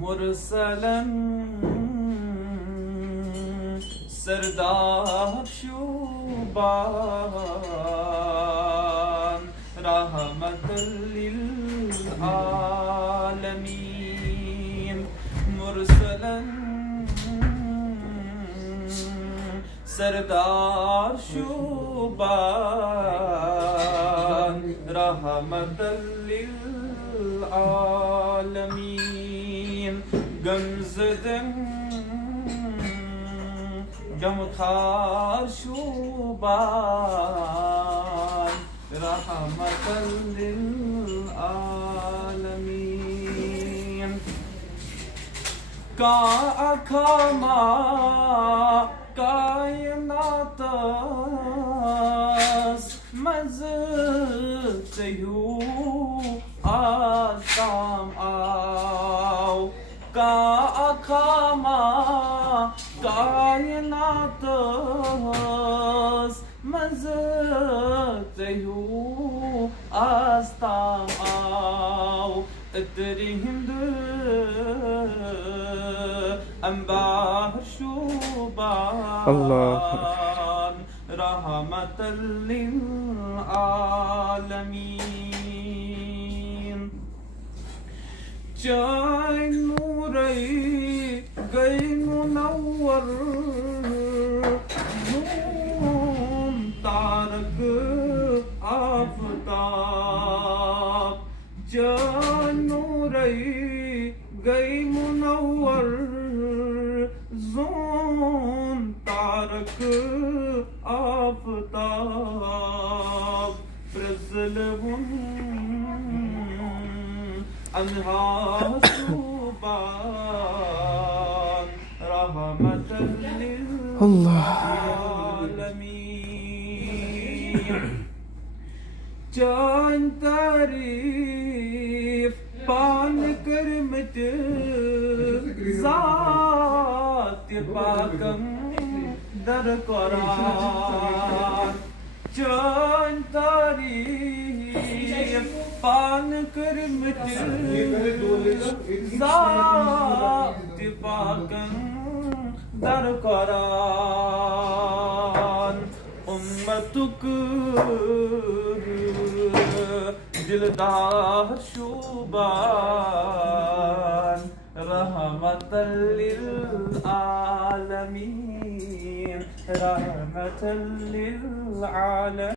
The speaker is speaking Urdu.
مرسلا سردار شوبان رحمت للعالمین مرسلا سردار شوبان رحمت للعالمین غمزدن غمخوار شوبان رحمت للعالمین کاما کائنات مزتیو آسام آو کاما کائنات مزتیو آسام آو اتری ہند انبار شوبان رحمت للعالمین چائے نوری گئی منور نون تارک آفتاب چائے نوری گئی منور زون تارک آفتاب برزلون انہار شوبان رحمت للعالمین چاند تعریف پان کرمت ذات پاکم در قرآن چاند تعریف پان کرمت ذات پاکم در قرآن امتک دلدار شوبان رحمت للعالمین رحمت للعالمین